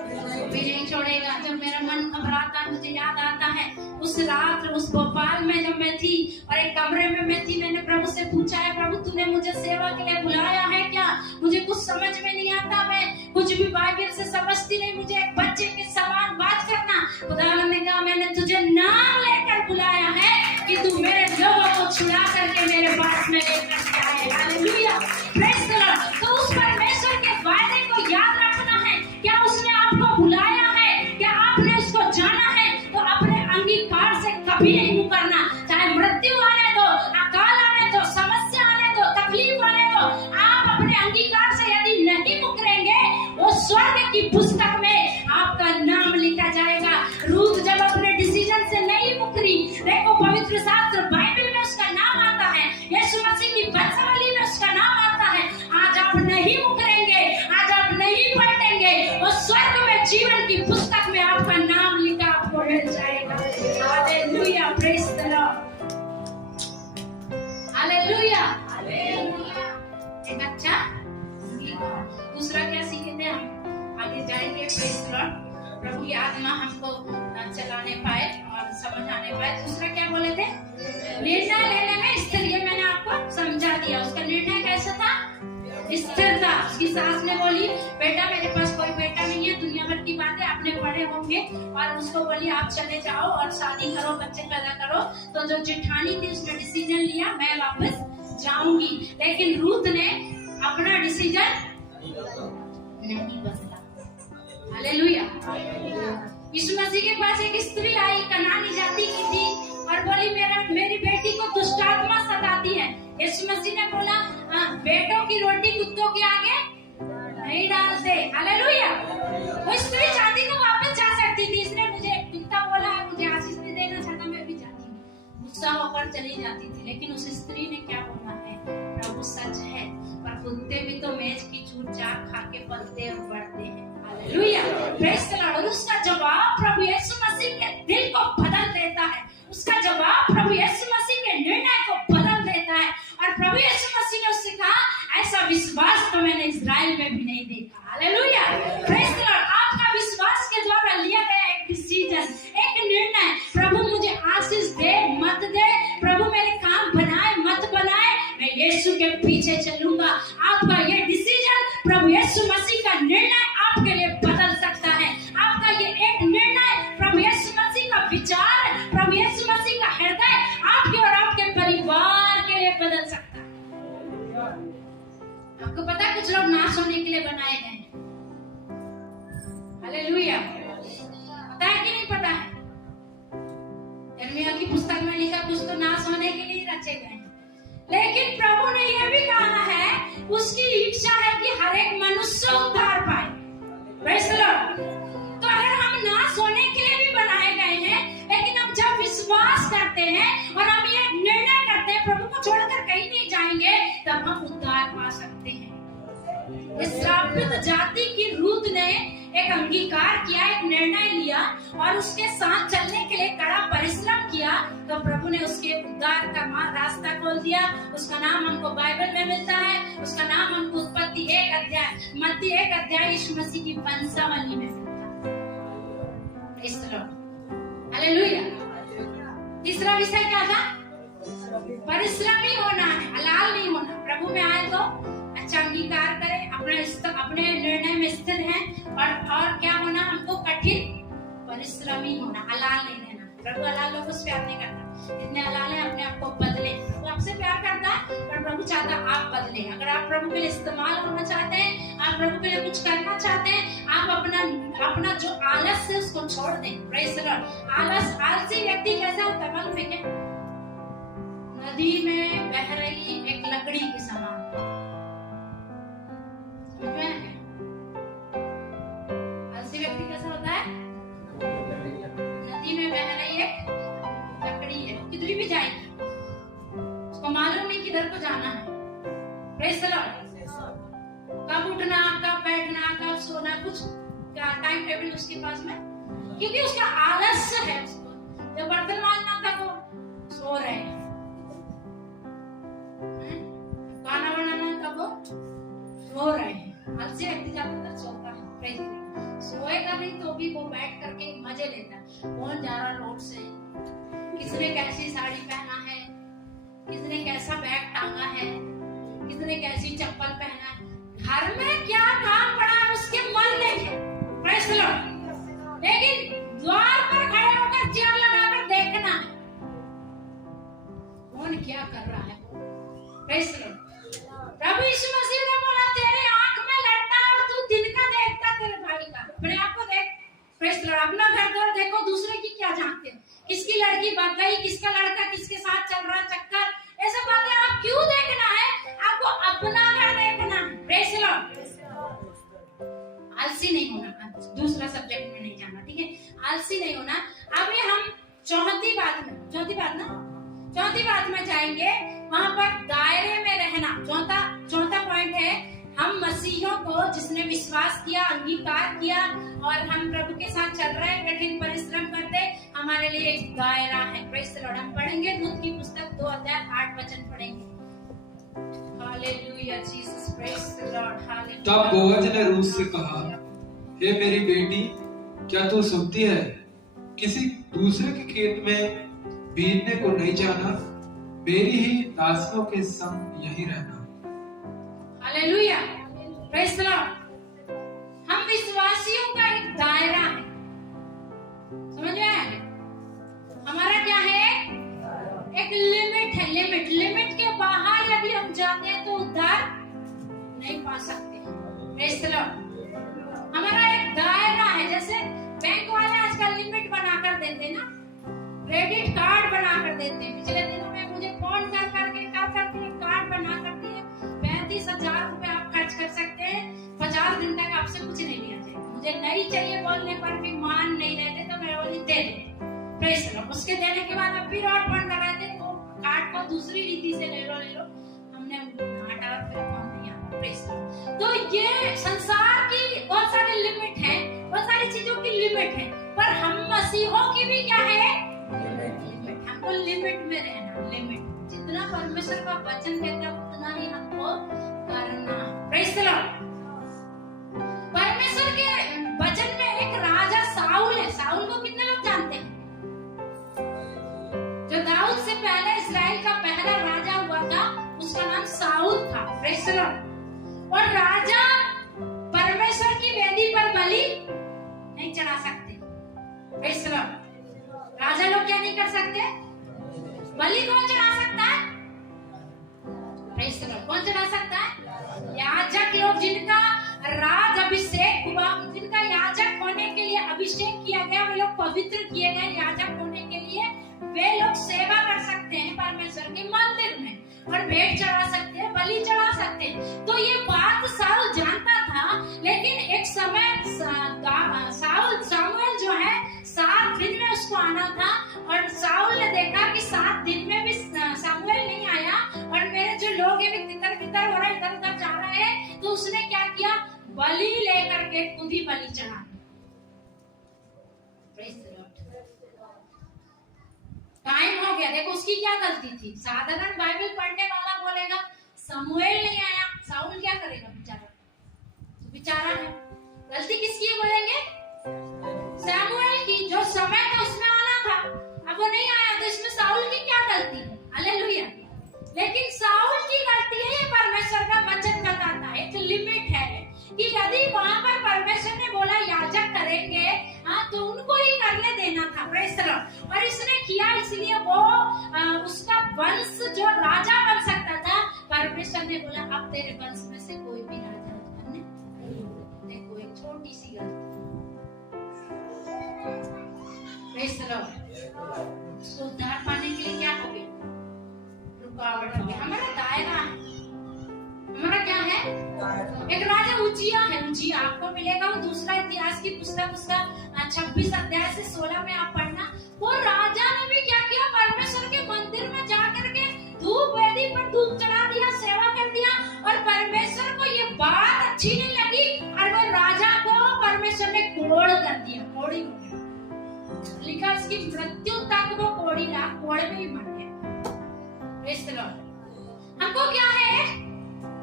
भी नहीं छोड़ेगा। जब मेरा मन घबराता है, मुझे याद आता है उस रात उस भोपाल में जब मैं थी और एक कमरे में मैं थी, मैंने प्रभु से पूछा है, प्रभु तूने मुझे सेवा के लिए बुलाया है क्या? मुझे कुछ समझ में नहीं आता, मैं कुछ भी बाइबल से समझती नहीं, मुझे एक बच्चे के समान बात करना। खुदावंद ने कहा मैंने तुझे नाम लेकर बुलाया है कि तू मेरे लोगों को छुड़ा करके मेरे पास में लेकर आए। Hallelujah, praise the Lord. तो उस परमेश्वर के वायदे को याद रखना है। क्या उसने आपको बुलाया है? क्या आपने उसको जाना है? तो अपने अंगीकार से कभी नहीं मुकरना। चाहे मृत्यु आने दो, अकाल आने दो, समस्या आने दो, तकलीफ आने दो, आप अपने अंगीकार से यदि नहीं मुकरेंगे, वो स्वर्ग की पुस्तक में आपका नाम लिखा जाएगा। रूथ जब अपने डिसीजन से नहीं मुकरी, देखो पवित्र शास्त्र बाइबल में उसका नाम आता है, यीशु मसीह की वंशावली में उसका नाम आता है। आज आप नहीं मुकरेंगे, आज आप नहीं पलटेंगे, वो स्वर्ग में जीवन की पुस्तक में आपका नाम लिखा आपको मिल जाएगा। Hallelujah, praise the Lord, hallelujah. एक अच्छा दूसरा क्या सीखे थे हम? आगे जाएंगे, प्रेज़ द लॉर्ड। प्रभु की आत्मा हमको चलाने पाए और समझ आने पाए। दूसरा क्या बोले थे? निर्णय लेने में स्थिर। मैंने आपको समझा दिया। उसका निर्णय कैसा था? स्थिर था। उसकी सास ने बोली बेटा मेरे पास कोई बेटा नहीं है, दुनिया भर की बातें आपने पढ़े होंगे, और उसको बोली आप चले जाओ और शादी करो, बच्चे पैदा करो। तो जो जेठानी थी उसने डिसीजन लिया मैं वापस जाऊंगी, लेकिन रूथ ने अपना डिसीजन नहीं बदला। हालेलुया। यीशु मसीह के पास एक स्त्री आई, कनानी जाति की थी, और बोली मेरी बेटी को दुष्ट आत्मा सताती है। यीशु मसीह ने बोला बेटों की रोटी कुत्तों के आगे नहीं डालते। हालेलुया। वो स्त्री चाहती तो वापस जा सकती थी, इसने मुझे पिता बोला है, मुझे आशीष नहीं देना चाहता, मैं भी जाती हूँ, गुस्सा होकर चली जाती थी। लेकिन उस स्त्री ने क्या बोला है? प्रभु सच है, पर कुत्ते भी तो मेज की चूर चार खा के पलते और बढ़ते हैं। Hallelujah, praise the Lord. उसका जवाब प्रभु यीशु मसीह के दिल को बदल देता है। उसका जवाब प्रभु यीशु मसीह के निर्णय को बदल देता है। और प्रभु यीशु मसीह ने उससे कहा ऐसा विश्वास तो मैंने इस्राएल में भी नहीं देखा। Hallelujah, praise the Lord. आपका विश्वास के द्वारा लिया गया एक डिसीजन, एक निर्णय, प्रभु मुझे आशीष दे मत दे, प्रभु मेरे काम बनाए मत बनाए, मैं यीशु के पीछे चलूंगा। आपका ये डिसीजन, प्रभु यीशु मसीह का निर्णय आपके लिए बदल सकता है। आपका ये एक निर्णय, प्रभु यीशु मसीह का विचार, प्रभु यीशु मसीह का हृदय आपके और आपके परिवार के लिए बदल सकता है। आपको पता है कुछ लोग नाश होने के लिए बनाए गए हैं। हालेलुया, पता है कि नहीं पता है? यिर्मयाह की पुस्तक में लिखा कुछ तो नाश होने के लिए रचे गए हैं, लेकिन प्रभु ने यह भी कहा है उसकी इच्छा है कि हर एक मनुष्य उद्धार पाए। Praise the Lord. तो अगर हम नाश होने के लिए भी बनाए गए हैं, लेकिन हम जब विश्वास करते हैं और हम ये निर्णय करते हैं प्रभु को छोड़कर कहीं नहीं जाएंगे, तब हम उद्धार पा सकते हैं। इस श्रापित जाति की रूथ ने एक अंगीकार किया, एक निर्णय लिया और उसके साथ चलने के लिए कड़ा परिश्रम किया, तो प्रभु ने उसके उद्धार का रास्ता खोल दिया। उसका नाम हमको बाइबल में मिलता है, उसका नाम हमको उत्पत्ति 1 अध्याय, मत्ती 1 अध्याय यीशु मसीह की वंशावली में मिलता है। Praise the Lord, hallelujah. तीसरा विषय क्या था? परिश्रमी होना है, हलाल नहीं होना। प्रभु में आए तो अच्छा अंगीकार करें, अपने निर्णय में स्थिर हैं, और क्या होना? हमको कठिन परिश्रमी होना, हलाल नहीं रहना। प्रभु हलाल लोगों से प्यार नहीं करता। इतने हलाल है अपने आप को बदले। प्रभु आपसे प्यार करता है, पर प्रभु चाहता है आप बदले। अगर आप प्रभु के लिए इस्तेमाल होना चाहते हैं, आप प्रभु के लिए कुछ करना चाहते हैं, आप अपना जो आलस है उसको छोड़ दें। Praise the Lord. आलसी व्यक्ति कैसा होता है मालूम है क्या? नदी में बह रही एक लकड़ी के समान। आलसी व्यक्ति कैसा होता है? नदी में बह रही एक लकड़ी है, किधर भी जाएगी, उसको मालूम नहीं किधर को जाना है। Praise the Lord. कब उठना, कब बैठना, कब सोना, कुछ टाइम टेबल उसके पास में, क्योंकि उसका आलस्य है। उसको जब बर्तन मांजना था वो सो रहे हैं, खाना बनाना था वो सो रहे हैं। आलसी व्यक्ति ज्यादातर सोता है। सोएगा भी वो बैठ करके मजे लेता है। कौन जा रहा रोड से, किसने कैसी साड़ी पहना है, किसने कैसा बैग टांगा है, किसने कैसी चप्पल पहना है, घर में क्या काम पड़ा है उसके मन नहीं है। Praise the Lord. लेकिन द्वार पर खड़े होकर चेयर लगाकर देखना है कौन क्या कर रहा है। Praise the Lord. प्रभु यीशु मसीह ने बोला तेरे आंख में लट्टा और तू दिन का देखता तेरे भाई का, अपने आप को देख। Praise the Lord. अपना घर द्वार देखो, दूसरे की क्या जानते हो, किसकी लड़की भाग गई, किसका लड़का किसके साथ चल रहा चक्कर, ऐसा बातें आप क्यों देखना है, आपको अपना घर देखना है। Praise the Lord. आलसी नहीं होना, दूसरा सब्जेक्ट में नहीं जाना, ठीक है, आलसी नहीं होना। अभी हम चौथी बात में जाएंगे, वहां पर दायरे में रहना। चौथा पॉइंट है, हम मसीहों को जिसने विश्वास किया, अंगीकार किया और हम प्रभु के साथ चल रहे हैं, कठिन परिश्रम करते, हमारे लिए एक दायरा है। Praise the Lord. हम पढ़ेंगे दूत की पुस्तक 2 अध्याय 8 वचन पढ़ेंगे। Hallelujah Jesus, praise the Lord, hallelujah. तब बोअज ने रूथ से कहा, हे मेरी बेटी, क्या तू सुनती है? किसी दूसरे के खेत में बीनने को नहीं जाना, मेरी ही दासियों के संग यहीं रहना। Hallelujah, praise the Lord. हम विश्वासियों का एक दायरा है, समझ में आया? हमारा क्या है? एक लिमिट है। लिमिट के बाहर यदि हम जाते हैं तो उद्धार नहीं पा सकते। Praise the Lord. हमारा एक दायरा है, जैसे बैंक वाले आजकल लिमिट बनाकर देते हैं ना, क्रेडिट कार्ड बनाकर देते हैं। पिछले दिनों में मुझे फोन कर करके कार्ड बना कर दिए, 35,000 रुपए आप खर्च कर सकते हैं, 50 दिन तक आपसे कुछ नहीं लिया जाएगा। मुझे नहीं चाहिए बोलने पर भी मान नहीं रहते तो मैं बोली दे दे। Praise the Lord. उसके देने के बाद अब फिर और फोन कर रहे थे, वो कार्ड को दूसरी रीति से ले लो। हमने उनको हटा और फिर फोन नहीं आता। Praise the Lord. तो ये संसार की बहुत सारी लिमिट है, बहुत सारी चीजों की लिमिट है, पर हम मसीहों की भी क्या है? लिमिट। हमको लिमिट में रहना। लिमिट जितना परमेश्वर का वचन कहता है उतना ही हमको करना। Praise the Lord. परमेश्वर के वचन में एक राजा साउल है। साउल को कितने लोग जानते हैं? जो दाऊद से पहले इस्राएल का पहला राजा हुआ था, उसका नाम साउल था। Praise the Lord. और राजा परमेश्वर की वेदी पर बलि नहीं चढ़ा सकते। Praise the Lord. राजा लोग क्या नहीं कर सकते? बलि कौन चढ़ा सकता है? Praise the Lord. कौन चढ़ा सकता है? याजक लोग, जिनका राज अभिषेक हुआ, जिनका याजक होने के लिए अभिषेक किया गया, वे लोग पवित्र किए गए याजक होने के लिए, वे लोग सेवा कर सकते हैं परमेश्वर के मंदिर में और भेंट चढ़ा सकते हैं, बलि चढ़ा सकते हैं। तो ये बात साउल जानता था, लेकिन एक समय सामुएल जो है 7 दिन में उसको आना था, और साउल ने देखा कि 7 दिन में भी सामुएल नहीं आया और मेरे जो लोग हैं तितर बितर हो रहा है, इधर उधर जा रहे हैं, तो उसने क्या किया? बलि लेकर के खुद ही बलि चढ़ा। Praise the Lord. टाइम हो गया। देखो उसकी क्या गलती थी। साधारण बाइबल पढ़ने वाला बोलेगा सामुएल नहीं आया, साउल क्या करेगा बेचारा है। गलती किसकी है बोलेंगे? सामुएल की। जो समय था उसमें आना था, अब वो नहीं आया, तो इसमें साउल की क्या गलती है? हालेलुया। लेकिन साउल की गलती है, ये परमेश्वर का वचन बताता है। एक लिमिट है कि यदि वहां पर परमेश्वर ने बोला याजक करेंगे, तो उनको ही करने देना था। Praise the Lord. और इसने किया, इसलिए वो उसका वंश जो राजा बन सकता था, परमेश्वर ने बोला अब तेरे वंश में से कोई भी राजा बनने नहीं। देखो एक छोटी सी गलती। Praise the Lord. उद्धार पाने के लिए क्या हो गया? रुकावट हो गया। हमारा दायरा है। हमारा क्या है? एक राजा उजिया है। उजिया आपको मिलेगा, वो दूसरा इतिहास की पुस्तक उसका 26 अध्याय से 16 में आप पढ़ना। वो राजा ने भी क्या किया? परमेश्वर के मंदिर में जाकर के धूप वेदी पर धूप चढ़ा दिया, सेवा कर दिया, और परमेश्वर को ये बात अच्छी नहीं लगी और वो राजा को परमेश्वर ने कोड़ कर दिया। कोड़ी हो गया। लिखा उसकी मृत्यु तक वो कोड़ी रहा, कोड़ में ही मर गया। Praise the Lord. हमको क्या है?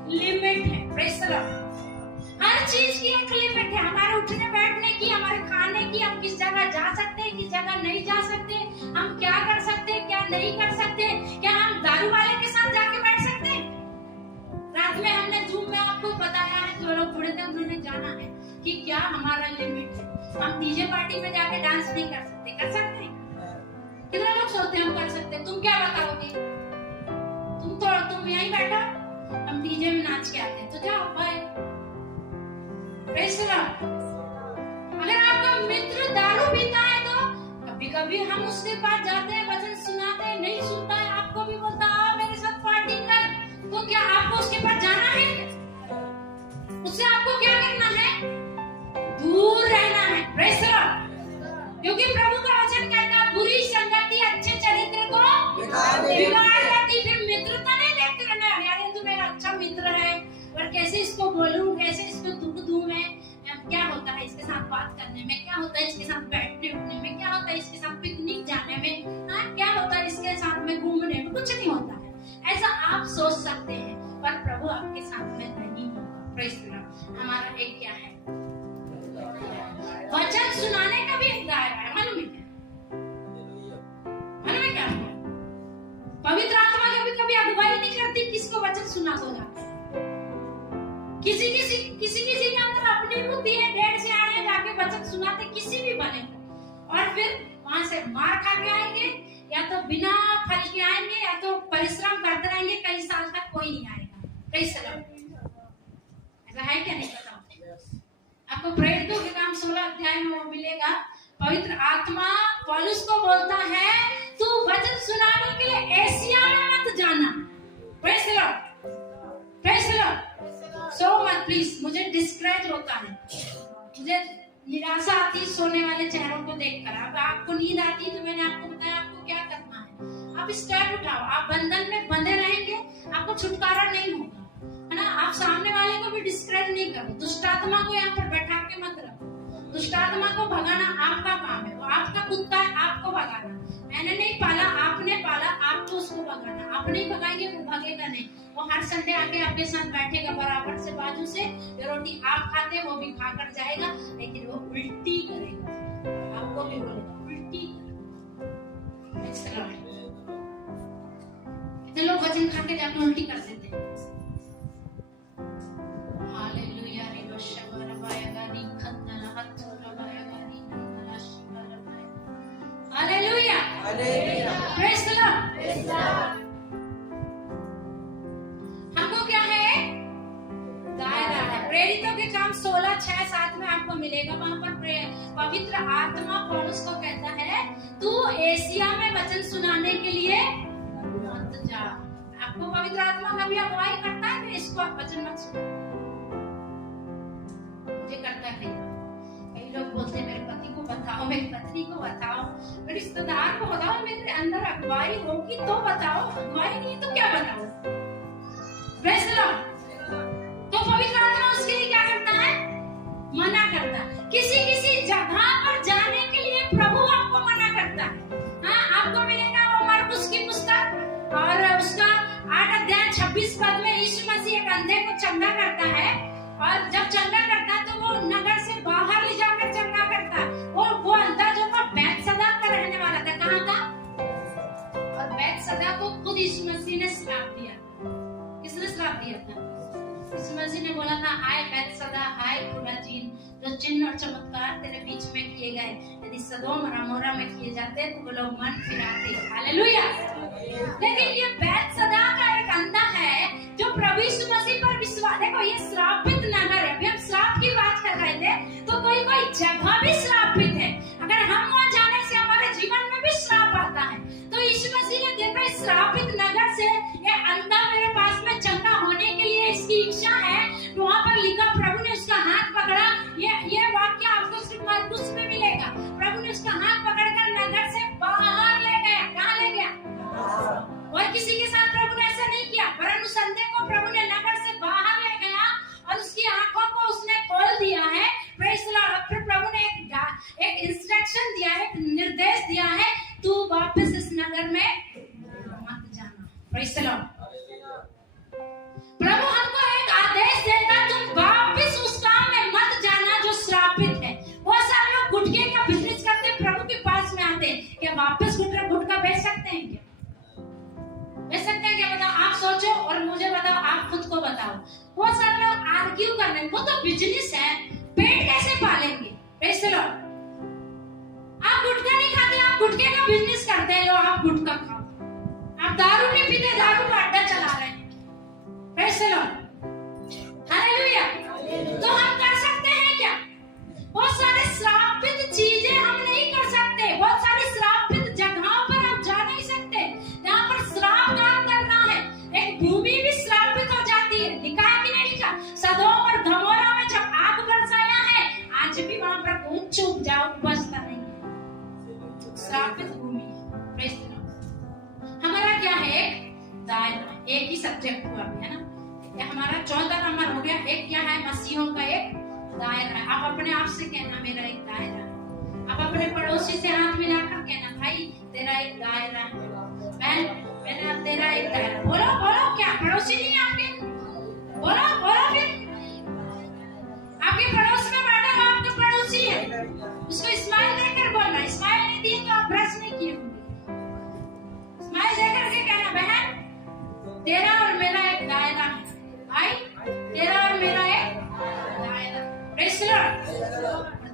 लिमिट है। Praise the Lord. हर चीज की एक लिमिट है। हमारे उठने बैठने की, हमारे खाने की, पहचाना है कि क्या हमारा लिमिट है। हम डीजे पार्टी में जाके डांस नहीं कर सकते, कर सकते हैं? कितने लोग सोचते हैं हम कर सकते हैं? तुम क्या बताओगे? तुम यहीं बैठो, हम डीजे में नाच के आते हैं, तो जाओ भाई। Praise the Lord. अगर आपका मित्र दारू पीता है तो कभी कभी हम उसके पास जाते हैं, वचन सुनाते हैं, नहीं सुनता है, आपको भी बोलता है मेरे साथ पार्टी कर, तो क्या आपको उसके पास जाना है? उससे आपको क्या करना है? दूर रहना है। Praise the Lord. क्योंकि प्रभु का वचन कहता है बुरी संगति अच्छे चरित्र को बिगाड़ देती। फिर मित्रता नहीं देखते रहना, यार तू मेरा अच्छा मित्र है और कैसे इसको बोलूं, कैसे इसको दुख दूं मैं, क्या होता है इसके साथ बात करने में, क्या होता है इसके साथ बैठने उठने में, क्या होता है इसके साथ पिकनिक जाने में, हाँ क्या होता है इसके साथ में घूमने में, कुछ नहीं होता है। ऐसा आप सोच सकते हैं, पर प्रभु आपके साथ में नहीं होगा। Praise the Lord. हमारा एक क्या है? वचन सुनाने का भी एक दायरा है। मन में क्या है? पवित्र आत्मा कभी कभी अगुवाई नहीं करती किसको वचन सुना हो जाता है। किसी के अंदर अपनी बुद्धि है, डेढ़ से आने जाके वचन सुनाते किसी भी बने को, और फिर वहां से मार खा के आएंगे, या तो बिना फल के आएंगे, या तो परिश्रम करते रहेंगे, कई साल तक कोई नहीं आएगा। कैसे ऐसा है क्या? नहीं पता आपको। प्रेरितों के काम 16 अध्याय में वो मिलेगा। पवित्र आत्मा पौलुस को बोलता है तू वचन सुनाने के लिए एशिया में मत जाना। Praise the Lord. Praise the Lord. सो मत प्लीज, मुझे डिस्करेज होता है, मुझे निराशा आती है सोने वाले चेहरों को देखकर। अब आपको नींद आती है तो मैंने आपको बताया आपको क्या करना है। आप स्टेप उठाओ। आप बंधन में बंधे रहेंगे, आपको छुटकारा नहीं होगा, है ना। आप सामने वाले को भी डिस्करेज नहीं करो। दुष्ट आत्मा को यहाँ पर बैठा के मत रखो। दुष्ट आत्मा को भगाना आपका काम है, वो आपका कुत्ता है, आपको भगाना। मैंने नहीं पाला, आपने पाला, आपको उसको भगाना। आप नहीं भगाएंगे वो भगेगा नहीं। वो हर संडे आके आपके साथ बैठेगा बराबर से बाजू से, जो रोटी आप खाते वो भी खाकर जाएगा, लेकिन वो उल्टी करेगा, आपको भी बोलेगा उल्टी करेगा। कितने लोग वचन खा के जाके उल्टी कर देते हैं। Hallelujah. Hallelujah. Praise the Lord. हमको क्या है? दायरा है। प्रेरितों के काम 16, 6, 7 में आपको मिलेगा। वहां पर पवित्र आत्मा पौलुस को कहता है तू एशिया में वचन सुनाने के लिए मत जा। आपको पवित्र आत्मा कभी अगुवाई करता है कि इसको आप वचन मत सुनो? मुझे करता है। कई लोग बोलते हैं मेरे पति को बताओ, मेरी पत्नी को बताओ, मेरे रिश्तेदार को बताओ, मेरे अंदर अगुवाई होगी तो बताओ, अगुवाई नहीं तो क्या बताओ। Praise the Lord. तो पवित्र आत्मा उसके लिए क्या करता है? मना करता है। किसी जगह पर जाने के लिए प्रभु आपको मना करता है। हाँ, आपको मिलेगा वो मरकुस की पुस्तक और उसका 8 अध्याय 26 पद में यीशु मसीह एक अंधे को चंगा करता है, और जब चंगा करता है तो वो नगर से बाहर ले जाकर चंगा करता है। और वो अंधा जो था बैतसदा का रहने वाला था। कहाँ का? और बैतसदा को खुद यीशु मसीह ने श्राप दिया। किसने श्राप दिया था? यीशु मसीह ने बोला था आए बैतसदा, आए खुराजीन, जो चिन्ह और चमत्कार तेरे बीच में किए गए, यदि सदोम और अमोरा में किए जाते तो वो लोग मन फिराते। हालेलुया। लेकिन ये बैतसदा का एक अंधा है जो प्रभु यीशु मसीह पर विश्वास, देखो ये श्रापित नगर है। अभी हम श्राप की बात कर रहे थे, तो कोई जगह भी श्रापित है। अगर हम वहां जाने से हमारे जीवन में भी श्राप आता है, तो यीशु मसीह ने देखा इस श्रापित नगर से ये अंधा मेरे पास में चंगा होने के लिए इसकी इच्छा है, तो वहां पर लिखा प्रभु ने उसका हाथ पकड़ा। ये वाक्य आपको सिर्फ मरकुस में मिलेगा। प्रभु ने उसका हाथ पकड़कर नगर से बाहर ले गया। कहाँ ले गया? और किसी के साथ प्रभु ने ऐसा नहीं किया, वरन उस अंधे को प्रभु ने नगर से बाहर ले गया और उसकी आंखों को उसने खोल दिया है। Praise the Lord. फिर प्रभु ने एक इंस्ट्रक्शन दिया है, एक निर्देश दिया है, तू वापस इस नगर में मत जाना। Praise the Lord. प्रभु हमको एक आदेश देता, तुम वापस उस काम में मत जाना जो श्रापित है। बहुत सारे लोग गुटके का बिजनेस करते, प्रभु के पास में आते, क्या वापस गुटका बेच सकते हैं? क्या बेच सकते हैं? क्या बताओ? आप सोचो और मुझे बताओ, आप खुद को बताओ। बहुत सारे लोग आर्ग्यू कर रहे हैं, वो तो बिजनेस है, आप दारू नहीं पीते, दारू का अड्डा चला रहे हैं। Praise the Lord, hallelujah. तो हम कर सकते हैं क्या? बहुत सारे श्रापित चीजें हम नहीं कर सकते, बहुत सारी श्रापित जगहों पर हम जा नहीं सकते जहाँ पर श्राप काम करना है। एक भूमि भी श्रापित हो जाती है, लिखा है कि नहीं लिखा? सदोम और गमोरा में जब आग बरसाया है, आज भी वहां पर कौन चुप जाओ, बचता नहीं है, श्रापित भूमि। Praise the Lord. हमारा क्या है? एक दायरा, एक ही सब्जेक्ट हुआ है ना, ये हमारा 14 नंबर हो गया। एक क्या है? मसीहों का एक दायरा है। आप अपने आप से कहना, मेरा एक दायरा है। आप अपने पड़ोसी से हाथ मिलाकर कहना, भाई तेरा एक दायरा है, मेरा तेरा एक दायरा। बोलो बोलो, क्या पड़ोसी नहीं है आपके? बोलो बोलो फिर। आपके पड़ोस में बैठा हुआ आपका पड़ोसी है, उसको स्माइल देकर बोलना। स्माइल नहीं दी तो आप ब्रश नहीं किए होंगे। स्माइल देकर के कहना, बहन तेरा और मेरा एक दायरा है, भाई तेरा और मेरा एक दायरा। Praise the Lord.